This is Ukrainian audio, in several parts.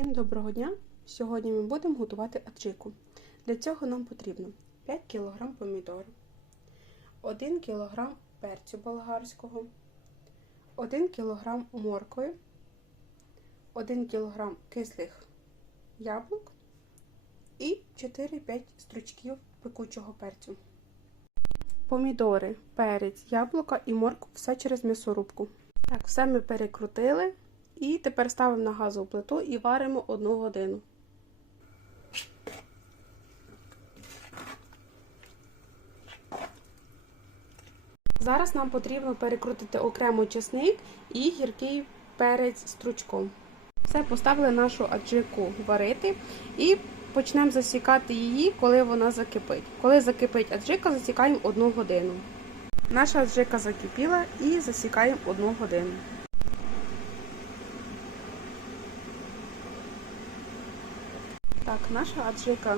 Всім доброго дня! Сьогодні ми будемо готувати аджику. Для цього нам потрібно 5 кг помідор, 1 кг перцю болгарського, 1 кг моркви, 1 кг кислих яблук і 4-5 стручків пекучого перцю. Помідори, перець, яблука і моркву все через м'ясорубку. Так, все ми перекрутили. І тепер ставимо на газову плиту і варимо одну годину. Зараз нам потрібно перекрутити окремо чесник і гіркий перець стручком. Все, поставили нашу аджику варити і почнемо засікати її, коли вона закипить. Коли закипить аджика, засікаємо одну годину. Наша аджика закипіла і засікаємо одну годину. Так, наша аджика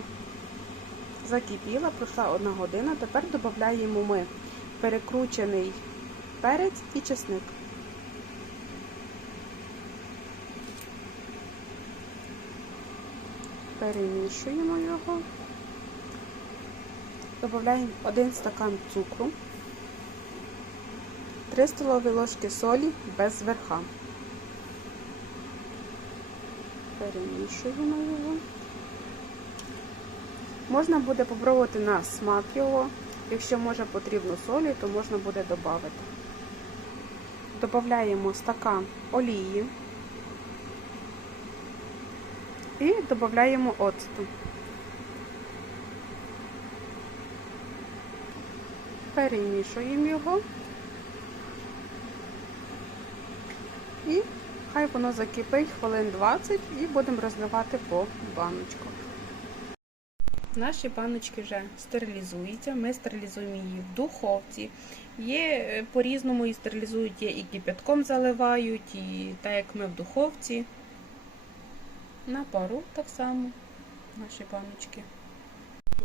закипіла, пройшла одна година. Тепер додаємо ми перекручений перець і чесник. Перемішуємо його. Додаємо 1 стакан цукру, 3 столові ложки солі без верха. Перемішуємо його. Можна буде попробувати на смак його. Якщо може потрібно солі, то можна буде додати. Додаємо стакан олії і додаємо оцту. Перемішуємо його і хай воно закипить хвилин 20 і будемо розливати по баночках. Наші баночки вже стерилізуються. Ми стерилізуємо її в духовці. Є по-різному і стерилізують, є і кипятком заливають, і так як ми в духовці. На пару так само наші баночки.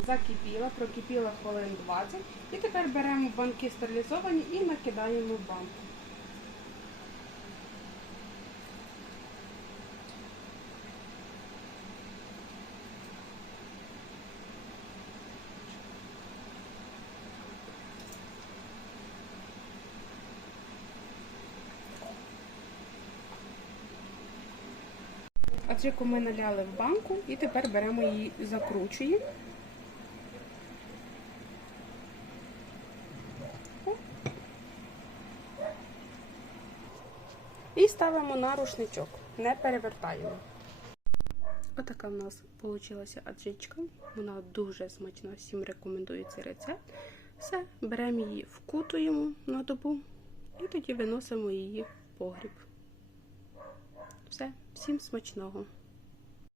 Закипіла, прокипіла хвилин 20. І тепер беремо банки стерилізовані і накидаємо в банку. Аджику ми наляли в банку і тепер беремо її, закручуємо. І ставимо на рушничок, не перевертаємо. Отака в нас вийшла аджичка. Вона дуже смачна, всім рекомендую цей рецепт. Все, беремо її, вкутуємо на добу і тоді виносимо її в погріб. Все, всім смачного!